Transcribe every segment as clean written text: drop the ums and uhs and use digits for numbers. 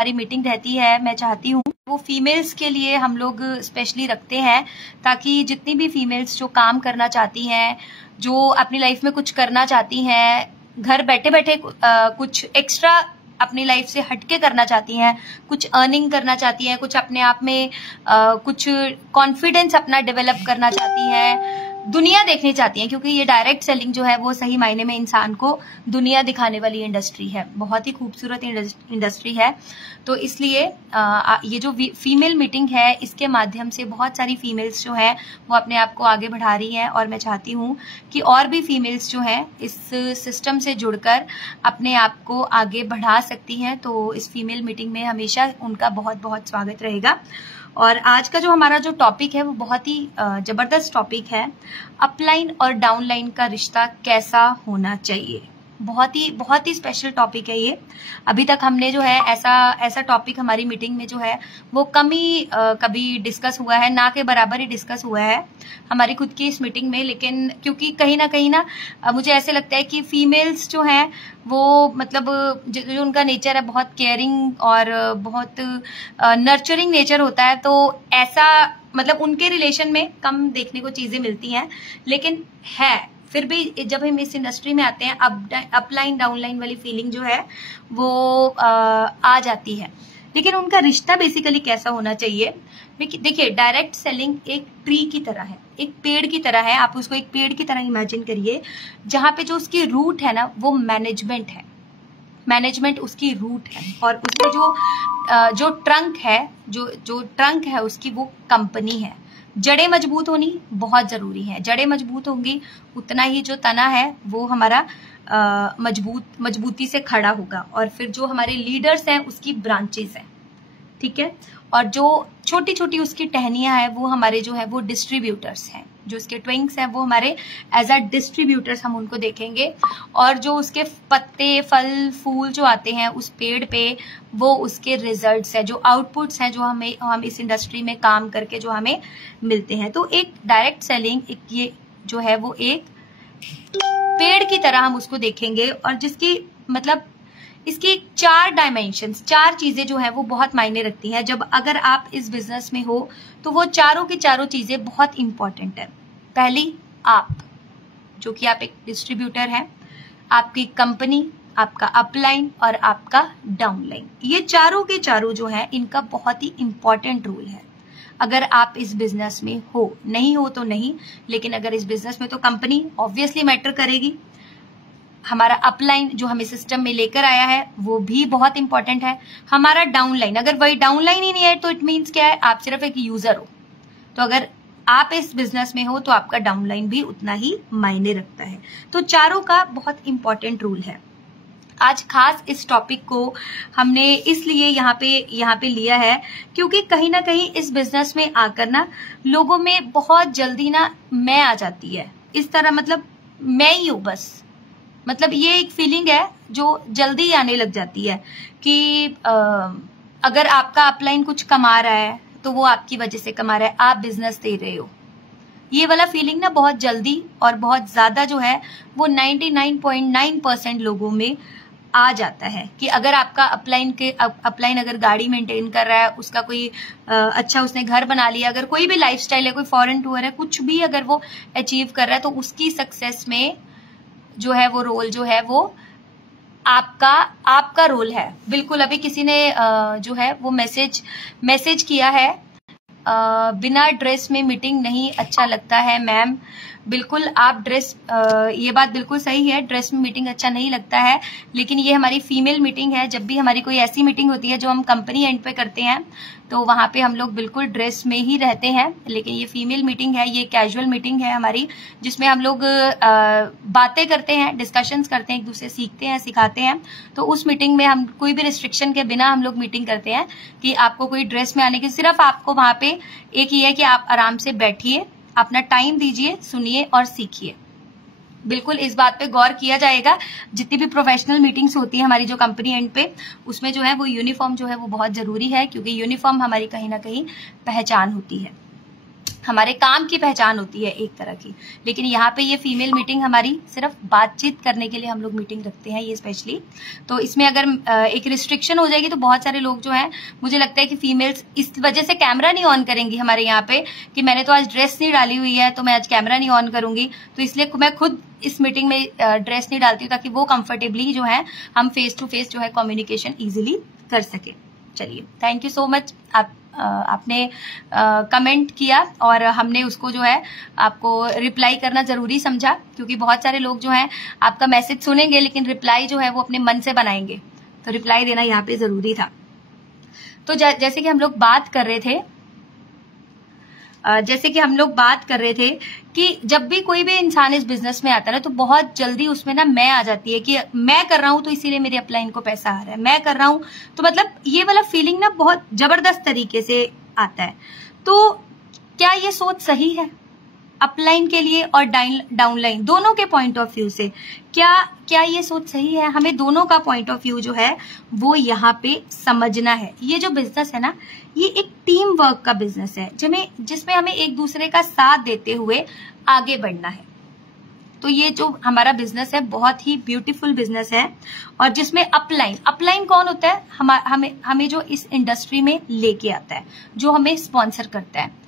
हमारी मीटिंग रहती है, मैं चाहती हूँ वो फीमेल्स के लिए हम लोग स्पेशली रखते हैं, ताकि जितनी भी फीमेल्स जो काम करना चाहती हैं, जो अपनी लाइफ में कुछ करना चाहती हैं, घर बैठे बैठे कुछ एक्स्ट्रा अपनी लाइफ से हटके करना चाहती हैं, कुछ अर्निंग करना चाहती हैं, कुछ अपने आप में कुछ कॉन्फिडेंस अपना डेवलप करना चाहती हैं, दुनिया देखनी चाहती हैं, क्योंकि ये डायरेक्ट सेलिंग जो है वो सही मायने में इंसान को दुनिया दिखाने वाली इंडस्ट्री है, बहुत ही खूबसूरत इंडस्ट्री है। तो इसलिए ये जो फीमेल मीटिंग है, इसके माध्यम से बहुत सारी फीमेल्स जो है वो अपने आप को आगे बढ़ा रही हैं, और मैं चाहती हूँ कि और भी फीमेल्स जो हैं इस सिस्टम से जुड़कर अपने आप को आगे बढ़ा सकती हैं। तो इस फीमेल मीटिंग में हमेशा उनका बहुत बहुत स्वागत रहेगा। और आज का जो हमारा जो टॉपिक है वो बहुत ही जबरदस्त टॉपिक है, अपलाइन और डाउनलाइन का रिश्ता कैसा होना चाहिए। बहुत ही स्पेशल टॉपिक है ये। अभी तक हमने जो है ऐसा टॉपिक हमारी मीटिंग में जो है वो कम ही कभी डिस्कस हुआ है, ना के बराबर ही डिस्कस हुआ है हमारी खुद की इस मीटिंग में। लेकिन क्योंकि कहीं ना मुझे ऐसे लगता है कि फीमेल्स जो हैं वो मतलब जो उनका नेचर है बहुत केयरिंग और बहुत नर्चरिंग नेचर होता है, तो ऐसा मतलब उनके रिलेशन में कम देखने को चीजें मिलती हैं। लेकिन है फिर भी जब हम इस इंडस्ट्री में आते हैं, अपलाइन डाउनलाइन वाली फीलिंग जो है वो आ जाती है। लेकिन उनका रिश्ता बेसिकली कैसा होना चाहिए? देखिए, डायरेक्ट सेलिंग एक ट्री की तरह है, एक पेड़ की तरह है। आप उसको एक पेड़ की तरह इमेजिन करिए, जहां पे जो उसकी रूट है ना वो मैनेजमेंट है, मैनेजमेंट उसकी रूट है, और उसके जो ट्रंक है, जो ट्रंक है उसकी वो कंपनी है। जड़ें मजबूत होनी बहुत जरूरी है, जड़ें मजबूत होंगी उतना ही जो तना है वो हमारा मजबूती से खड़ा होगा। और फिर जो हमारे लीडर्स हैं उसकी ब्रांचेस हैं, ठीक है, और जो छोटी छोटी उसकी टहनियां हैं वो हमारे जो है वो डिस्ट्रीब्यूटर्स हैं, जो उसके ट्विंक्स हैं वो हमारे एज अ डिस्ट्रीब्यूटर्स हम उनको देखेंगे। और जो उसके पत्ते फल फूल जो आते हैं उस पेड़ पे वो उसके रिजल्ट्स हैं, जो आउटपुट्स हैं जो हम इस इंडस्ट्री में काम करके जो हमें मिलते हैं। तो एक डायरेक्ट सेलिंग ये जो है वो एक पेड़ की तरह हम उसको देखेंगे, और जिसकी मतलब इसकी 4 डायमेंशंस, 4 चीजें जो है वो बहुत मायने रखती हैं। जब अगर आप इस बिजनेस में हो तो वो चारों की चारों चीजें बहुत इंपॉर्टेंट है। पहली, आप जो कि आप एक डिस्ट्रीब्यूटर हैं, आपकी कंपनी, आपका अपलाइन और आपका डाउनलाइन, ये चारों के चारों जो है इनका बहुत ही इंपॉर्टेंट रोल है। अगर आप इस बिजनेस में हो, नहीं हो तो नहीं, लेकिन अगर इस बिजनेस में तो कंपनी ऑब्वियसली मैटर करेगी। हमारा अपलाइन जो हमें सिस्टम में लेकर आया है वो भी बहुत इंपॉर्टेंट है। हमारा डाउनलाइन, अगर वही डाउनलाइन ही नहीं है तो इट मीन्स क्या है, आप सिर्फ एक यूजर हो। तो अगर आप इस बिजनेस में हो तो आपका डाउनलाइन भी उतना ही मायने रखता है। तो चारों का बहुत इंपॉर्टेंट रोल है। आज खास इस टॉपिक को हमने इसलिए यहाँ पे लिया है क्योंकि कहीं ना कहीं इस बिजनेस में आकर ना लोगों में बहुत जल्दी ना मैं आ जाती है, इस तरह मतलब मैं ही हूँ बस, मतलब ये एक फीलिंग है जो जल्दी आने लग जाती है कि अगर आपका अपलाइन कुछ कमा रहा है तो वो आपकी वजह से कमा रहा है, आप बिजनेस दे रहे हो। ये वाला फीलिंग ना बहुत जल्दी और बहुत ज्यादा जो है वो 99.9% लोगों में आ जाता है कि अगर आपका अपलाइन अगर गाड़ी मेंटेन कर रहा है, उसका कोई अच्छा उसने घर बना लिया, अगर कोई भी लाइफस्टाइल है, कोई फॉरेन टूर है, कुछ भी अगर वो अचीव कर रहा है तो उसकी सक्सेस में जो है वो रोल जो है वो आपका रोल है। बिल्कुल, अभी किसी ने जो है वो मैसेज किया है, बिना ड्रेस में मीटिंग नहीं अच्छा लगता है मैम। बिल्कुल, आप ड्रेस ये बात बिल्कुल सही है, ड्रेस में मीटिंग अच्छा नहीं लगता है, लेकिन ये हमारी फीमेल मीटिंग है। जब भी हमारी कोई ऐसी मीटिंग होती है जो हम कंपनी एंड पे करते हैं तो वहां पे हम लोग बिल्कुल ड्रेस में ही रहते हैं। लेकिन ये फीमेल मीटिंग है, ये कैजुअल मीटिंग है हमारी, जिसमें हम लोग बातें करते हैं, डिस्कशंस करते हैं, एक दूसरे सीखते हैं, सिखाते हैं। तो उस मीटिंग में हम कोई भी रिस्ट्रिक्शन के बिना हम लोग मीटिंग करते हैं कि आपको कोई ड्रेस में आने की, सिर्फ आपको वहां पे एक ही है कि आप आराम से बैठिए, अपना टाइम दीजिए, सुनिए और सीखिए। बिल्कुल इस बात पे गौर किया जाएगा। जितनी भी प्रोफेशनल मीटिंग्स होती है हमारी जो कंपनी एंड पे, उसमें जो है वो यूनिफॉर्म जो है वो बहुत जरूरी है, क्योंकि यूनिफॉर्म हमारी कहीं ना कहीं पहचान होती है। हमारे काम की पहचान होती है एक तरह की। लेकिन यहाँ पे ये फीमेल मीटिंग हमारी सिर्फ बातचीत करने के लिए हम लोग मीटिंग रखते हैं ये स्पेशली। तो इसमें अगर एक रिस्ट्रिक्शन हो जाएगी तो बहुत सारे लोग जो हैं, मुझे लगता है कि फीमेल्स इस वजह से कैमरा नहीं ऑन करेंगी हमारे यहाँ पे कि मैंने तो आज ड्रेस नहीं डाली हुई है तो मैं आज कैमरा नहीं ऑन करूंगी। तो इसलिए मैं खुद इस मीटिंग में ड्रेस नहीं डालती हूँ ताकि वो कंफर्टेबली जो है हम फेस टू फेस जो है कम्युनिकेशन इजिली कर सके। चलिए, थैंक यू सो मच। आपने कमेंट किया और हमने उसको जो है आपको रिप्लाई करना जरूरी समझा, क्योंकि बहुत सारे लोग जो हैं आपका मैसेज सुनेंगे लेकिन रिप्लाई जो है वो अपने मन से बनाएंगे, तो रिप्लाई देना यहाँ पे जरूरी था। तो जैसे कि हम लोग बात कर रहे थे कि जब भी कोई भी इंसान इस बिजनेस में आता है ना तो बहुत जल्दी उसमें ना मैं आ जाती है कि मैं कर रहा हूं तो इसीलिए मेरे अपलाइन को पैसा आ रहा है, मैं कर रहा हूं तो मतलब ये वाला फीलिंग ना बहुत जबरदस्त तरीके से आता है। तो क्या ये सोच सही है अपलाइन के लिए और डाउनलाइन दोनों के पॉइंट ऑफ व्यू से? क्या ये सोच सही है? हमें दोनों का पॉइंट ऑफ व्यू जो है वो यहाँ पे समझना है। ये जो बिजनेस है ना, ये एक टीम वर्क का बिजनेस है जिसमें हमें एक दूसरे का साथ देते हुए आगे बढ़ना है। तो ये जो हमारा बिजनेस है बहुत ही ब्यूटीफुल बिजनेस है, और जिसमें अपलाइन कौन होता है? हमें जो इस इंडस्ट्री में लेके आता है, जो हमें स्पॉन्सर करता है।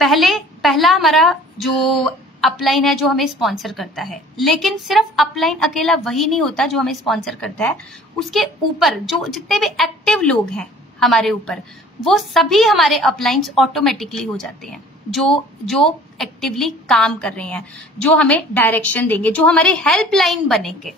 पहला हमारा जो अपलाइन है जो हमें स्पॉन्सर करता है, लेकिन सिर्फ अपलाइन अकेला वही नहीं होता जो हमें स्पॉन्सर करता है। उसके ऊपर जो जितने भी एक्टिव लोग हैं हमारे ऊपर, वो सभी हमारे अपलाइंस ऑटोमेटिकली हो जाते हैं, जो एक्टिवली काम कर रहे हैं, जो हमें डायरेक्शन देंगे, जो हमारे हेल्पलाइन बनेंगे।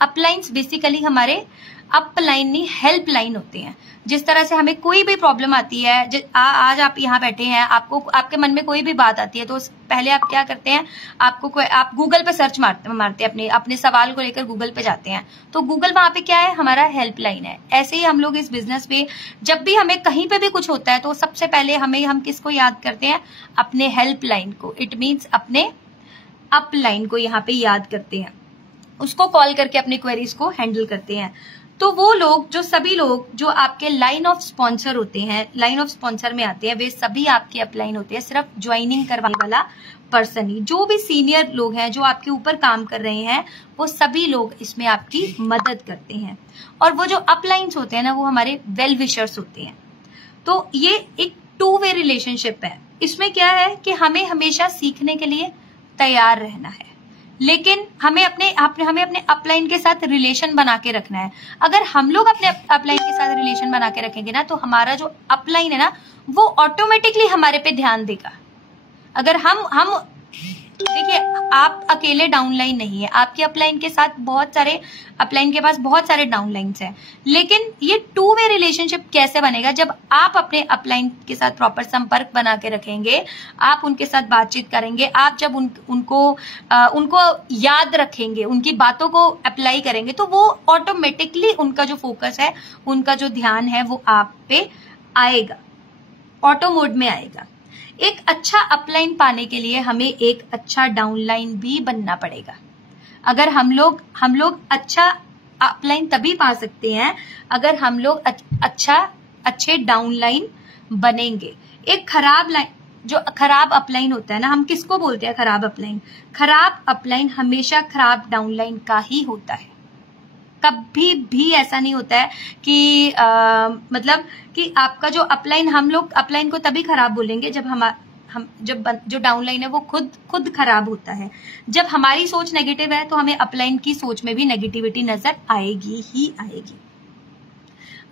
अपलाइंस बेसिकली हमारे अपलाइन नहीं हेल्पलाइन होते हैं। जिस तरह से हमें कोई भी प्रॉब्लम आती है, आज आप यहाँ बैठे हैं, आपके मन में कोई भी बात आती है तो पहले आप क्या करते हैं, आप गूगल पे सर्च मारते हैं, अपने सवाल को लेकर गूगल पे जाते हैं, तो गूगल वहां पे क्या है? हमारा हेल्पलाइन है। ऐसे ही हम लोग इस बिजनेस पे जब भी हमें कहीं पे भी कुछ होता है तो सबसे पहले हम किसको याद करते हैं? अपने हेल्पलाइन को। इट मीन्स अपने अपलाइन को यहाँ पे याद करते हैं, उसको कॉल करके अपनी क्वेरीज को हैंडल करते हैं। तो वो लोग, जो सभी लोग जो आपके लाइन ऑफ स्पॉन्सर होते हैं, लाइन ऑफ स्पॉन्सर में आते हैं, वे सभी आपके अपलाइन होते हैं। सिर्फ ज्वाइनिंग करवाने वाला पर्सन ही, जो भी सीनियर लोग हैं जो आपके ऊपर काम कर रहे हैं, वो सभी लोग इसमें आपकी मदद करते हैं। और वो जो अपलाइंस होते हैं ना, वो हमारे वेल विशर्स होते हैं। तो ये एक 2 वे रिलेशनशिप है। इसमें क्या है कि हमें हमेशा सीखने के लिए तैयार रहना है, लेकिन हमें अपने अपलाइन के साथ रिलेशन बना के रखना है। अगर हम लोग अपने अपलाइन के साथ रिलेशन बना के रखेंगे ना, तो हमारा जो अपलाइन है ना, वो ऑटोमेटिकली हमारे पे ध्यान देगा। अगर हम देखिए, आप अकेले डाउनलाइन नहीं है, आपके अपलाइन के साथ अपलाइन के पास बहुत सारे डाउनलाइंस हैं। लेकिन ये 2 वे रिलेशनशिप कैसे बनेगा? जब आप अपने अपलाइन के साथ प्रॉपर संपर्क बना के रखेंगे, आप उनके साथ बातचीत करेंगे, आप जब उनको याद रखेंगे, उनकी बातों को अप्लाई करेंगे, तो वो ऑटोमेटिकली उनका जो फोकस है, उनका जो ध्यान है, वो आप पे आएगा, ऑटो मोड में आएगा। एक अच्छा अपलाइन पाने के लिए हमें एक अच्छा डाउनलाइन भी बनना पड़ेगा। अगर हम लोग अच्छा अपलाइन तभी पा सकते हैं अगर हम लोग अच्छे डाउनलाइन बनेंगे। एक खराब अपलाइन होता है ना, हम किसको बोलते हैं खराब अपलाइन? खराब अपलाइन हमेशा खराब डाउनलाइन का ही होता है। कभी भी ऐसा नहीं होता है कि मतलब कि आपका जो अपलाइन, हम लोग अपलाइन को तभी खराब बोलेंगे जब जो डाउनलाइन है वो खुद खराब होता है। जब हमारी सोच नेगेटिव है तो हमें अपलाइन की सोच में भी नेगेटिविटी नजर आएगी ही आएगी।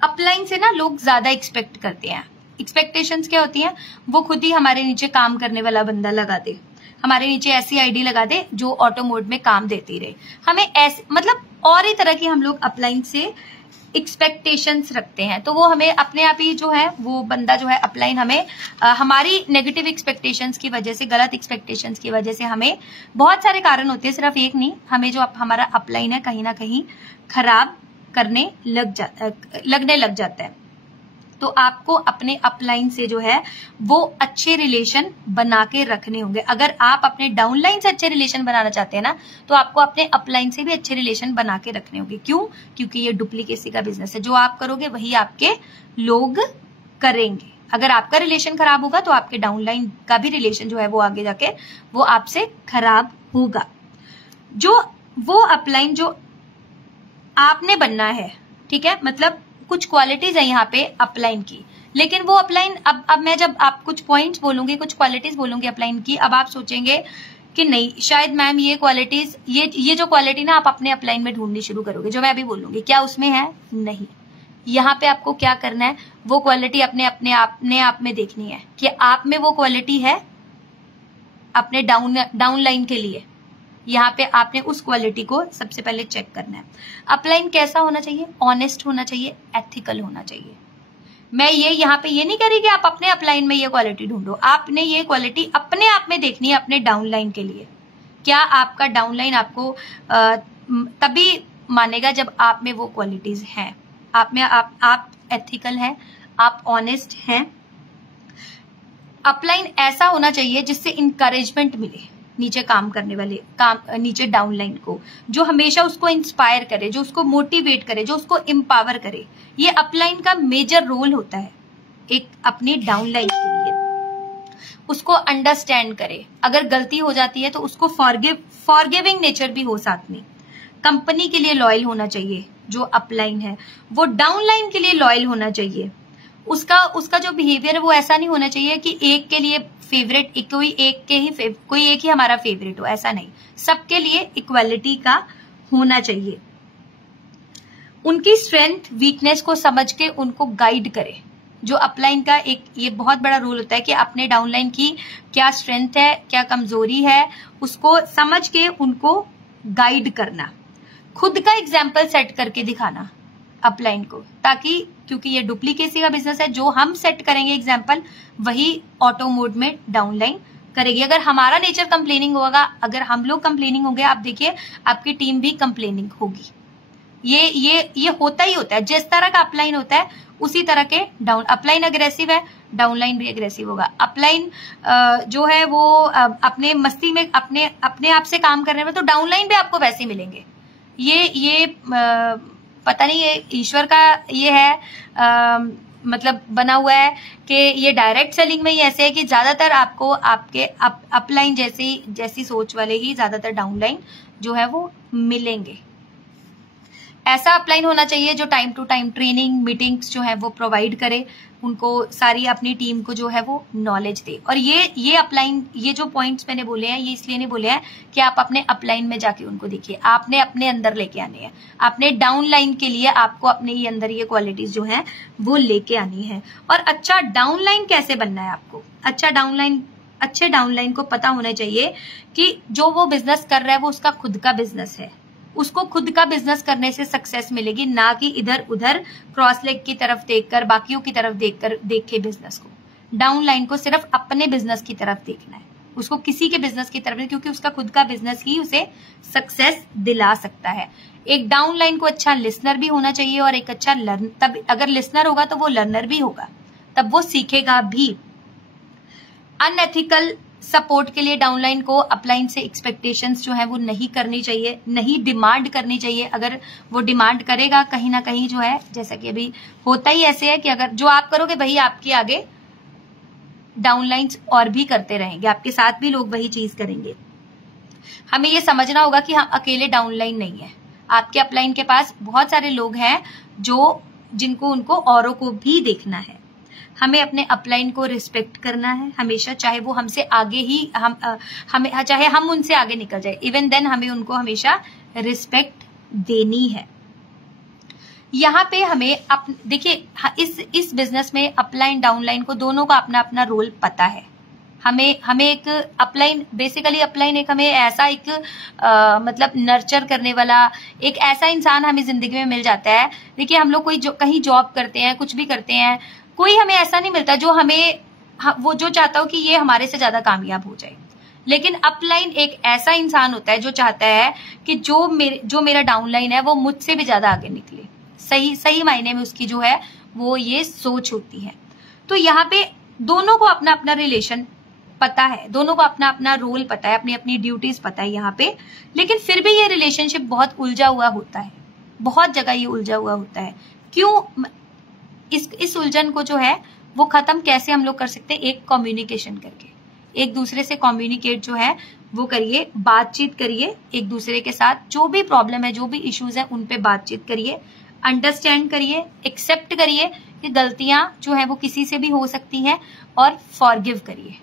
अपलाइन से ना लोग ज्यादा एक्सपेक्ट करते हैं। एक्सपेक्टेशंस क्या होती हैं? वो खुद ही हमारे नीचे काम करने वाला बंदा लगा दे, हमारे नीचे ऐसी आईडी लगा दे जो ऑटो मोड में काम देती रहे। हमें ऐसे मतलब और ही तरह की हम लोग अपलाइन से एक्सपेक्टेशंस रखते हैं। तो वो हमें अपने आप ही जो है, वो बंदा जो है अपलाइन हमें हमारी नेगेटिव एक्सपेक्टेशंस की वजह से, गलत एक्सपेक्टेशंस की वजह से, हमें बहुत सारे कारण होते हैं, सिर्फ एक नहीं, हमें जो हमारा अपलाइन है कहीं ना कहीं खराब लगने लग जाता है। तो आपको अपने अपलाइन से जो है वो अच्छे रिलेशन बना के रखने होंगे। अगर आप अपने डाउनलाइन से अच्छे रिलेशन बनाना चाहते हैं ना, तो आपको अपने अपलाइन से भी अच्छे रिलेशन बना के रखने होंगे। क्यों? क्योंकि ये डुप्लीकेसी का बिजनेस है। जो आप करोगे वही आपके लोग करेंगे। अगर आपका रिलेशन खराब होगा तो आपके डाउनलाइन का भी रिलेशन जो है वो आगे जाके वो आपसे खराब होगा। जो वो अपलाइन जो आपने बनना है, ठीक है, मतलब कुछ क्वालिटीज है यहाँ पे अपलाइन की, लेकिन वो अपलाइन अब मैं जब आप कुछ पॉइंट्स बोलूंगी, कुछ क्वालिटीज बोलूंगी अपलाइन की, अब आप सोचेंगे कि नहीं शायद मैम ये क्वालिटीज, ये जो क्वालिटी ना आप अपने अपलाइन में ढूंढनी शुरू करोगे, जो मैं अभी बोलूंगी क्या उसमें है? नहीं। यहाँ पे आपको क्या करना है, वो क्वालिटी अपने आप में देखनी है कि आप में वो क्वालिटी है अपने डाउनलाइन के लिए। यहाँ पे आपने उस क्वालिटी को सबसे पहले चेक करना है। अपलाइन कैसा होना चाहिए? ऑनेस्ट होना चाहिए, एथिकल होना चाहिए। मैं ये यहाँ पे ये नहीं कह रही कि आप अपने अपलाइन में ये क्वालिटी ढूंढो, आपने ये क्वालिटी अपने आप में देखनी है अपने डाउनलाइन के लिए। क्या आपका डाउनलाइन आपको तभी मानेगा जब आप में वो क्वालिटीज हैं, आप में आप एथिकल हैं, आप ऑनेस्ट हैं। अपलाइन ऐसा होना चाहिए जिससे इंकरेजमेंट मिले नीचे काम करने वाले नीचे डाउनलाइन को, जो हमेशा उसको इंस्पायर करे, जो उसको मोटिवेट करे, जो उसको एम्पावर करे। ये अपलाइन का मेजर रोल होता है एक अपनी डाउनलाइन के लिए। उसको अंडरस्टैंड करे, अगर गलती हो जाती है तो उसको फॉरगिविंग नेचर भी हो साथ में। कंपनी के लिए लॉयल होना चाहिए जो अपलाइन है, वो डाउनलाइन के लिए लॉयल होना चाहिए। उसका जो बिहेवियर है वो ऐसा नहीं होना चाहिए कि एक के लिए फेवरेट, कोई एक ही हमारा फेवरेट हो, ऐसा नहीं। सबके लिए इक्वालिटी का होना चाहिए। उनकी स्ट्रेंथ वीकनेस को समझ के उनको गाइड करे। जो अपलाइन का एक ये बहुत बड़ा रोल होता है कि अपने डाउनलाइन की क्या स्ट्रेंथ है, क्या कमजोरी है, उसको समझ के उनको गाइड करना। खुद का एग्जाम्पल सेट करके दिखाना अपलाइन को, ताकि क्योंकि ये डुप्लीकेसी का बिजनेस है, जो हम सेट करेंगे एग्जाम्पल वही ऑटो मोड में डाउनलाइन करेगी। अगर हमारा नेचर कंप्लेनिंग होगा, अगर हम लोग कंप्लेनिंग होंगे, आप देखिए आपकी टीम भी कंप्लेनिंग होगी। ये होता ही होता है। जिस तरह का अपलाइन होता है उसी तरह के अपलाइन अग्रेसिव है, डाउनलाइन भी अग्रेसिव होगा। अपलाइन जो है वो अपने मस्ती में अपने आप से काम करने में, तो डाउनलाइन भी आपको वैसे मिलेंगे। ये पता नहीं ये ईश्वर का ये है मतलब बना हुआ है कि ये डायरेक्ट सेलिंग में ही ऐसे है कि ज्यादातर आपको आपके अपलाइन जैसी सोच वाले ही ज्यादातर डाउनलाइन जो है वो मिलेंगे। ऐसा अपलाइन होना चाहिए जो time to time training meetings जो है वो प्रोवाइड करे, उनको सारी अपनी टीम को जो है वो नॉलेज दे। और ये अपलाइन, ये जो पॉइंट्स मैंने बोले हैं ये इसलिए नहीं बोले हैं कि आप अपने अपलाइन में जाके उनको देखिए, आपने अपने अंदर लेके आने हैं। अपने डाउनलाइन के लिए आपको अपने ही अंदर ये क्वालिटीज जो है वो लेके आनी है। और अच्छा डाउनलाइन कैसे बनना है आपको? अच्छे डाउनलाइन को पता होना चाहिए कि जो वो बिजनेस कर रहा है वो उसका खुद का बिजनेस है, उसको खुद का बिजनेस करने से सक्सेस मिलेगी, ना कि इधर उधर क्रॉस लेग की तरफ देखकर, बाकियों की तरफ देख के बिजनेस को। डाउनलाइन को सिर्फ अपने बिजनेस की तरफ देखना है, उसको किसी के बिजनेस की तरफ नहीं, क्योंकि उसका खुद का बिजनेस ही उसे सक्सेस दिला सकता है। एक डाउनलाइन को अच्छा लिसनर भी होना चाहिए और एक अच्छा लर्न, तब अगर लिसनर होगा तो वो लर्नर भी होगा, तब वो सीखेगा भी। अनएथिकल सपोर्ट के लिए डाउनलाइन को अपलाइन से एक्सपेक्टेशंस जो है वो नहीं करनी चाहिए, नहीं डिमांड करनी चाहिए। अगर वो डिमांड करेगा कहीं ना कहीं जो है, जैसा कि अभी होता ही ऐसे है कि अगर जो आप करोगे वही आपके आगे डाउनलाइंस और भी करते रहेंगे, आपके साथ भी लोग वही चीज करेंगे। हमें ये समझना होगा कि हम अकेले डाउनलाइन नहीं है, आपके अपलाइन के पास बहुत सारे लोग हैं जिनको उनको औरों को भी देखना है। हमें अपने अपलाइन को रिस्पेक्ट करना है हमेशा, चाहे वो हमसे आगे ही चाहे हम उनसे आगे निकल जाए, इवन देन हमें उनको हमेशा रिस्पेक्ट देनी है। यहाँ पे हमें देखिए इस बिजनेस में अपलाइन डाउनलाइन को दोनों का अपना अपना रोल पता है। हमें एक अपलाइन, बेसिकली अपलाइन एक हमें ऐसा एक मतलब नर्चर करने वाला एक ऐसा इंसान हमें जिंदगी में मिल जाता है। देखिए हम लोग कहीं जॉब करते हैं, कुछ भी करते हैं, कोई हमें ऐसा नहीं मिलता जो वो जो चाहता हो कि ये हमारे से ज्यादा कामयाब हो जाए। लेकिन अपलाइन एक ऐसा इंसान होता है जो चाहता है कि जो मेरा डाउनलाइन है वो मुझसे भी ज्यादा आगे निकले। सही मायने में उसकी जो है वो ये सोच होती है। तो यहाँ पे दोनों को अपना अपना रिलेशन पता है, दोनों को अपना अपना रोल पता है, अपनी अपनी ड्यूटीज पता है यहाँ पे। लेकिन फिर भी ये रिलेशनशिप बहुत उलझा हुआ होता है, बहुत जगह ये उलझा हुआ होता है। क्यों? इस उलझन को जो है वो खत्म कैसे हम लोग कर सकते हैं? एक कम्युनिकेशन करके, एक दूसरे से कम्युनिकेट जो है वो करिए, बातचीत करिए एक दूसरे के साथ, जो भी प्रॉब्लम है, जो भी इश्यूज है, उन पे बातचीत करिए, अंडरस्टैंड करिए, एक्सेप्ट करिए कि गलतियां जो है वो किसी से भी हो सकती हैं, और फॉरगिव करिए।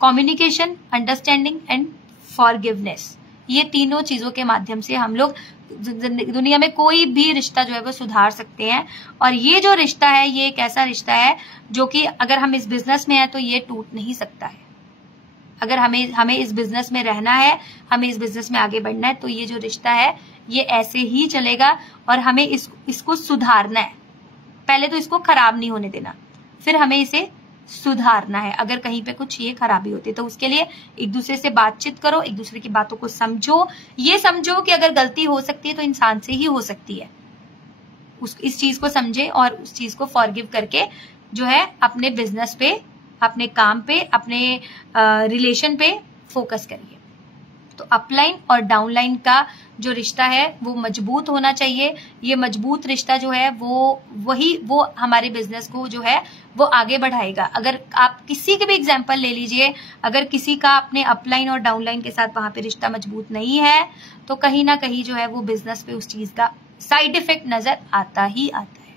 कम्युनिकेशन, अंडरस्टैंडिंग एंड फॉरगिवनेस, ये तीनों चीजों के माध्यम से हम लोग दुनिया में कोई भी रिश्ता जो है वो सुधार सकते हैं। और ये जो रिश्ता है, ये एक ऐसा रिश्ता है जो कि अगर हम इस बिजनेस में हैं तो ये टूट नहीं सकता है। अगर हमें इस बिजनेस में रहना है, हमें इस बिजनेस में आगे बढ़ना है, तो ये जो रिश्ता है ये ऐसे ही चलेगा, और हमें इसको सुधारना है। पहले तो इसको खराब नहीं होने देना, फिर हमें इसे सुधारना है। अगर कहीं पे कुछ ये खराबी होती है तो उसके लिए एक दूसरे से बातचीत करो, एक दूसरे की बातों को समझो, ये समझो कि अगर गलती हो सकती है तो इंसान से ही हो सकती है। इस चीज को समझे और उस चीज को फॉरगिव करके जो है अपने बिजनेस पे, अपने काम पे, अपने रिलेशन पे फोकस करिए। तो अपलाइन और डाउनलाइन का जो रिश्ता है वो मजबूत होना चाहिए। ये मजबूत रिश्ता जो है वो हमारे बिजनेस को जो है वो आगे बढ़ाएगा। अगर आप किसी के भी एग्जांपल ले लीजिए, अगर किसी का अपने अपलाइन और डाउनलाइन के साथ वहां पे रिश्ता मजबूत नहीं है तो कहीं ना कहीं जो है वो बिजनेस पे उस चीज का साइड इफेक्ट नजर आता ही आता है।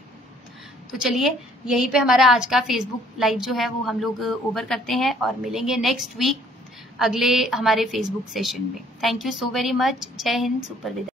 तो चलिए यहीं पे हमारा आज का फेसबुक लाइव जो है वो हम लोग ओवर करते हैं और मिलेंगे नेक्स्ट वीक अगले हमारे फेसबुक सेशन में। Thank you so very much. जय हिंद, सुपर विदाई।